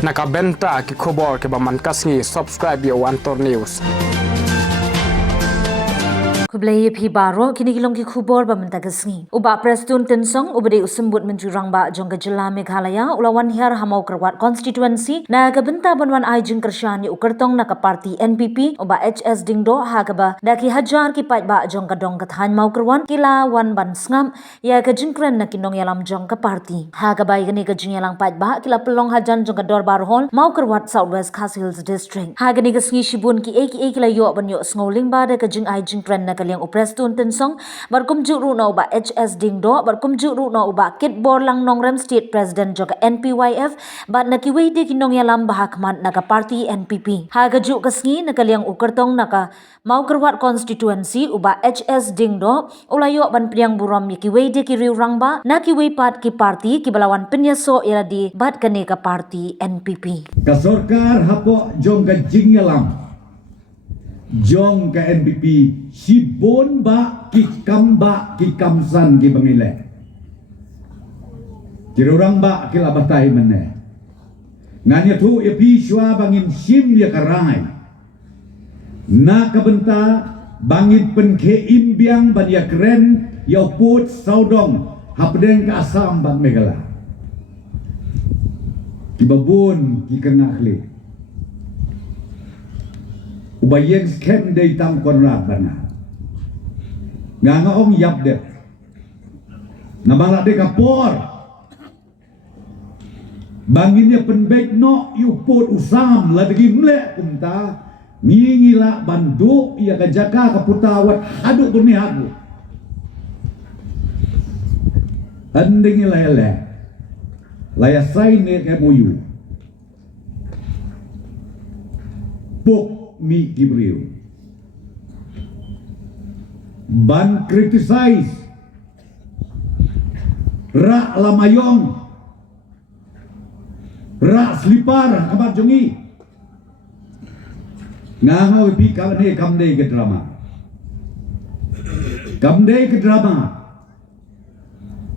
Nakabenta ki khobor ke baman kasngi subscribe yo Antor News. Kublai phi baro kini kilong ki khubor ba menta gasngi uba prestun tensong ubade usembut menjurang ba jong Jilla Meghalaya ulawan hiar hamau kerwat constituency na gabenta banwan ai jing kersyani ukertong na ka parti NPP uba HS dingdo ha ba daki hajar ki pai ba jong kadong kathan mau kerwan kila wan ban sngam ya ka jingkren na kinong yalam jong ka parti ha ba gani ka jing yalang pai ba kila pelong hajan jong ka dor barhol mau kerwat Southwest Khas Hills district ha gani gasngi shibun ki kila yo ban yo sngoling ba da ka jing ai jingkren na kaliang uprestun tensong barkumju ru no ba HS dingdo barkumju ru no ba kitbor lang nongrem state president joka NPYF ba nakiwi de kinong yalam bahakman naka party NPP ha gaju kasngi nakaliang ukertong naka mau kerwat constituency uba HS dingdo ulayo ban priang buram yakiwi de kiriu rangba nakiwi pat ki party ki balawan penyaso iradi bat kane ka party NPP ka sorkar hapo jong ka jing yalam jong ka NPP sibon ba ki kamba ki kamsan ki bangile kirurang ba kila batay mene nganya tu epi shwa bangin sim ya karai na kabenta bangin penke imbiang ban ya kren ya put saudong hapdeng ka asam bang megala ki babun ki kenakli ubayeng skem day tam konrad bana nga ong yap de nga bala de kapor bangin niya penbek no yupot usam ladagi mle kumta ngingila bandu iya kajaka kaputawat hadu kuni hagu anding ilele laya saine ke muyu pok mi Gibril ban criticize ra lamayong ra slipar kabar jongi ngangau pi kamde ke drama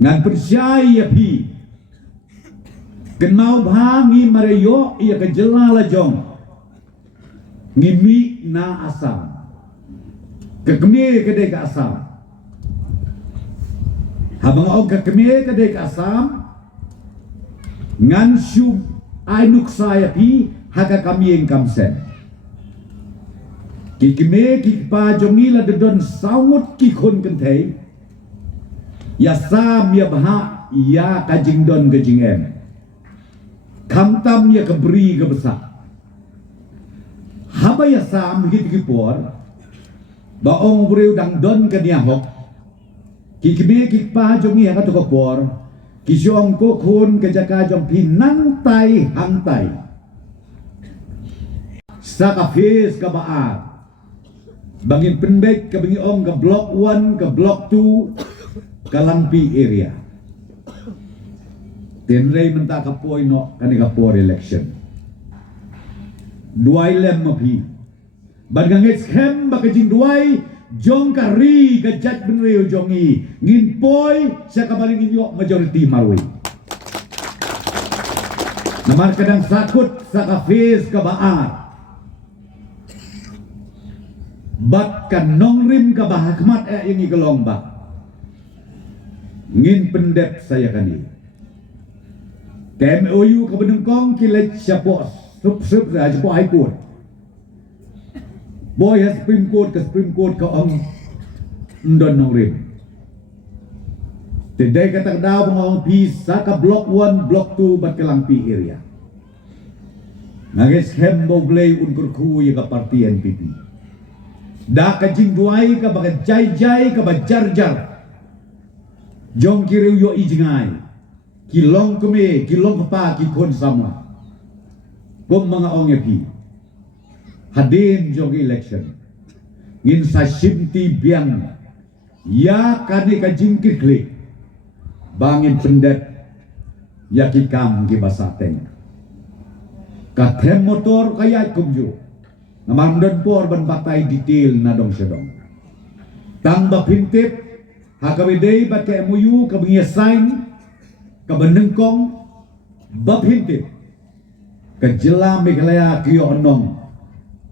ngan percaya pi kenau bhangi mareyo ia ke jelala jong ngimi na asam kekemir kedai ke asam habang og kekemir kedai ke asam ngan syub ainuk saya pi haka kami yang kamsen kikemir kikpa jongila dedon saut kikon kentai ya sam ya baha ya kajing don kajingem kamtam ya keberi kebesak haba ya sam hit kipor baong breu dang don kaniahok kikbe kikpa jongi ka to kopor kisyong ko kun kajaka jong pinang tai hangtai sa kafes ka baat bangin penbek ka bangi ong ka block 1 ka block 2 kalampi area tenrei menta kapoy no kani kapor election duai lem mapi bagangit skem bakajing duai jong kari gajat benreo jongi ngin poi sa kabaling inyo majority marwi namar kadang sakut sa kafes kabaat bat kan nongrim kabahakmat yang igelong ba ngin pendep saya kani KMOU kabenengkong kilet syapos sup saja po High Court. Boy has Supreme Court ka ang ndon nong rin. Today katang daw mga peace sa ka block 1, block 2 bat kalampi area. Nagis hembo blay unkurkuy ka party NPP. Da ka jingduay ka baka jay ka ba jar. Jong kiriw yo ijingay. Kilong kami, kilong pa kikon sama. Kung mga ongepi hadin jong election ngin sa simti biang ya kani ka jingkikli bangin pendet ya kikam ki basateng kathem motor kaya kumju namandon por ban batay detail na dong sedong tang bapintip hakawidey bat ka MOU kabingi sign kabenengkong bapintip ke Jela Meghalaya kio onong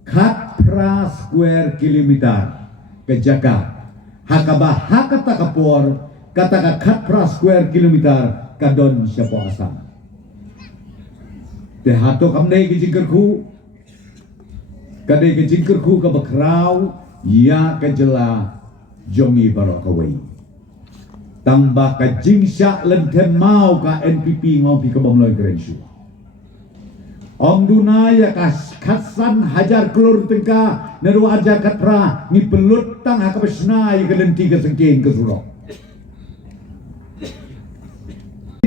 kat pra square kilometer ke Jakarta hakaba hakata kapor kata kat pra square kilometer kadon siapa asam te hato kamne ke jingkerku kadai ke jingkerku ke bakrau ya ke Jela jongi barokawai tambah ke jingsya lentem mau ka NPP ngopi ke bamloi kerensu Om Dunaya kas katsan hajar kelur tengka naru ajar katra ni belut tang haka besnai ke lenti ke sengking ke surok.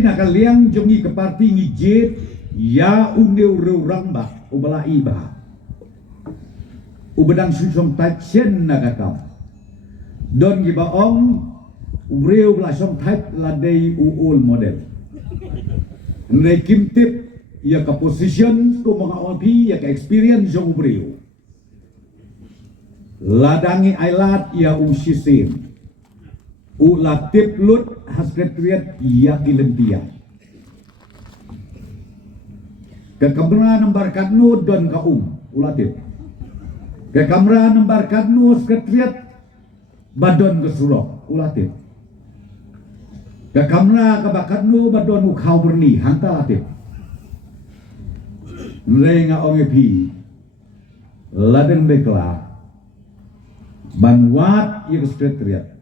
Nak liang jongi ke parti ngijet ya uneu reurang ba ubelai ba. Ubedang susong tachen nakakam. Don giba om ubreu belasong type ladai uul model. Nai kimtip ya ke position ko mga OP ya ke experience yung brio ladangi ailat ya usisin ulatip lut haskretriat ya kilempian ke kamera nambar kadnu don ka ulatip ke kamera nambar kadnu sekretriat badon ke surok ulatip ke kamera ke bakadnu badon ukau berni hanta latip Renga ongepi laden bekla banwat ya sekretariat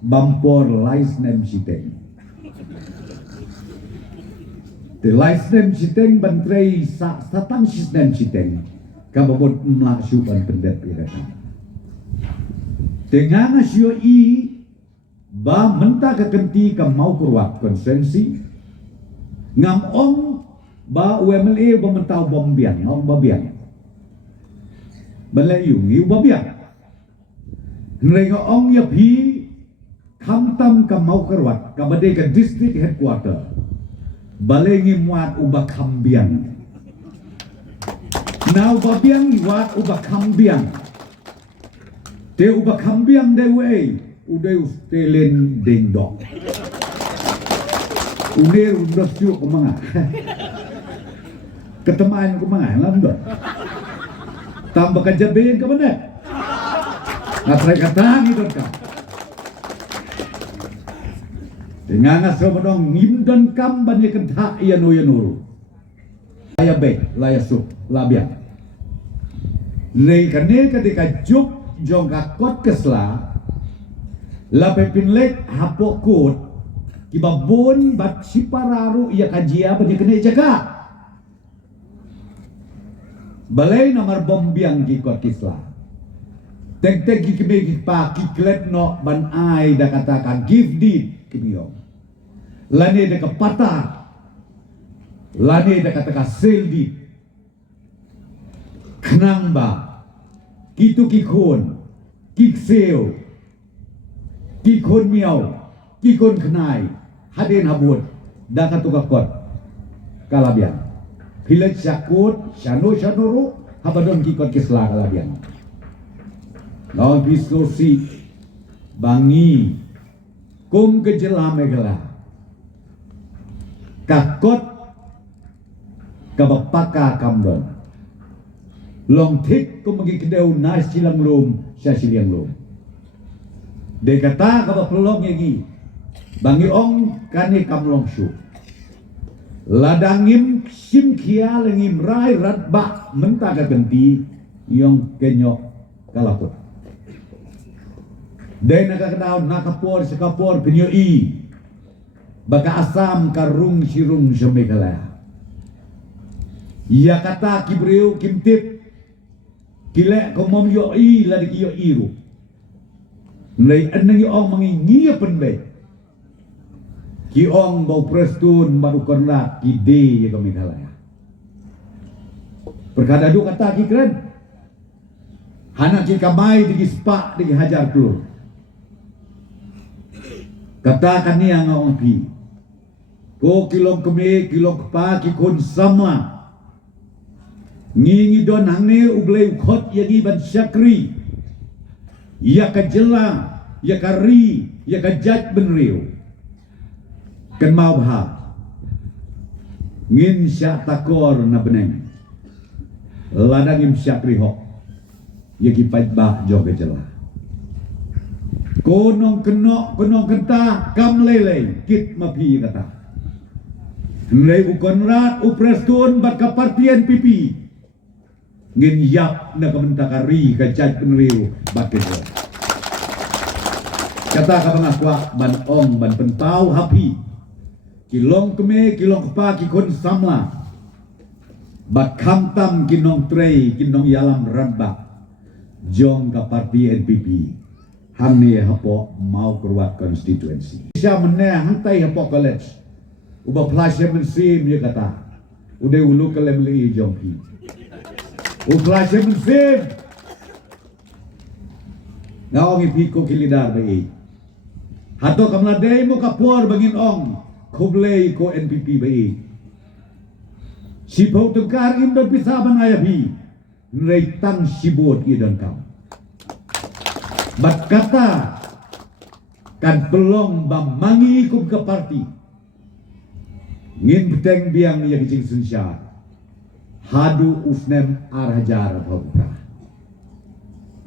bampor laisnem siteng the laisnem siteng bantrei satang sisnem siteng kababot mlaksukan pendet piratan dengan asio i ba menta kekenti ka mau kurwat konsensi ngam ong ba UMLA ba mentau bombian ngom babian balayu ngiu babian nrenga ong ya phi khamtam ka mau kerwat ka bade ka district headquarter balengi muat uba kambian now babian wat uba kambian te uba kambian de we ude ustelen dingdok ude undos yu kemanga ketemaan ko mga alam doon tambah kajabayin ka ba na natry katang idon ka dengan nga sa manong ngimdon kam ba niya kanta iyanuro laya be laya sup labyan lay kane kadika juk jong kakot kesla lape pinlek hapok kut kibabon bat sipararu iya kajia ba niya kane jaga balay namar bombiang gikot kisla tek-tek gikime gikpa kiklet no ban ay da katakan give deed kimiyo lani da kapata lani da kataka sell deed kenang ba kitu kikon kikseo kikon miyaw kikon kenai hadin habut da katukakot kalabian Pilet syakut, syano-syanuru, habadon kikot kislah kalabian. Lawan diskusi, bangi, kum ke Jela Meghalaya. Kakot, kabapaka kamdon. Long tik kum magi kedeu nais silang lum, sya siliang lum. De kata kabapelong yagi, bangi ong kani kamlong syuk. Ladangim sim kia lengim rai ratba mentaga genti yong kenyok kalaput. Den nakakadaw nakapor sekapor pinyo i baka asam karung sirung sa Meghalaya. Iya kata kibriu kimtip kile komom yo i ladik yo iru. Nai eneng yo ong mangingia penbe. Kiong bau prestun baru konrak ide ya ke Meghalaya. Perkada du kata ki keren. Hanak ki kamai digi spak digi hajar kelur. Katakan ni yang ngawang pi. Ko kilong keme kilong kepa ki kon sama. Ngingi don hangne ublei ukot yagi ban syakri. Ya ka Jela, ya ka ri, ya ka jat benriu. Kan mau bahag ngin siya takor na beneng ladangim syakri hok yagi pait ba joga jela konong kenok konong kenta kam lele kit mapi kata nilai ukonrat uprestun bat kapartian pipi ngin yap na kabentakari kajat penriu bat kejela kata kapangakwa ban ong ban pentau hapi kilong keme kilong kepa kikon samla bat kamtam kinong trei kinong yalam ramba jong ka parti NPP hamne hapo mau keruat konstituensi siya meneh hantai hapo college uba plasya mensim ya kata udah ulu kalem li jong pi plasya mensim ngaong ipiko kilidar bai hato kamladei mo kapor bangin ong kublei ko NPP bai si pau tengkar indo pisaban ayabi nreitang sibot idon kam bat kata kan pelong bamangi kum ke parti ngin beteng biang ya kicing sunsya hadu ufnem arhajar bhauka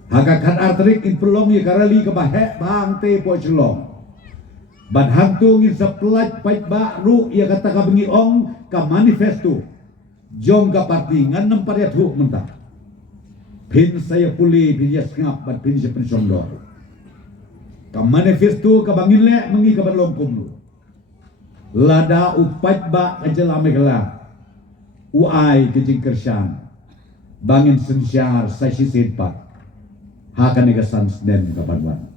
hakakan artrik in pelong ya karali ke bahek bang te po celong bat hantu ngin sepelat pait baru ya kata ka bengi ong ka manifesto jong ka parti ngan pariat huk mentah pin saya puli pin ya ngap bat pin saya pensondor ka manifesto ka bangin le mengi ka balong kumlu lada upat ba ajala megala uai kejing kersan bangin sensyar saya sisit pat hakan negasan senen ka banwan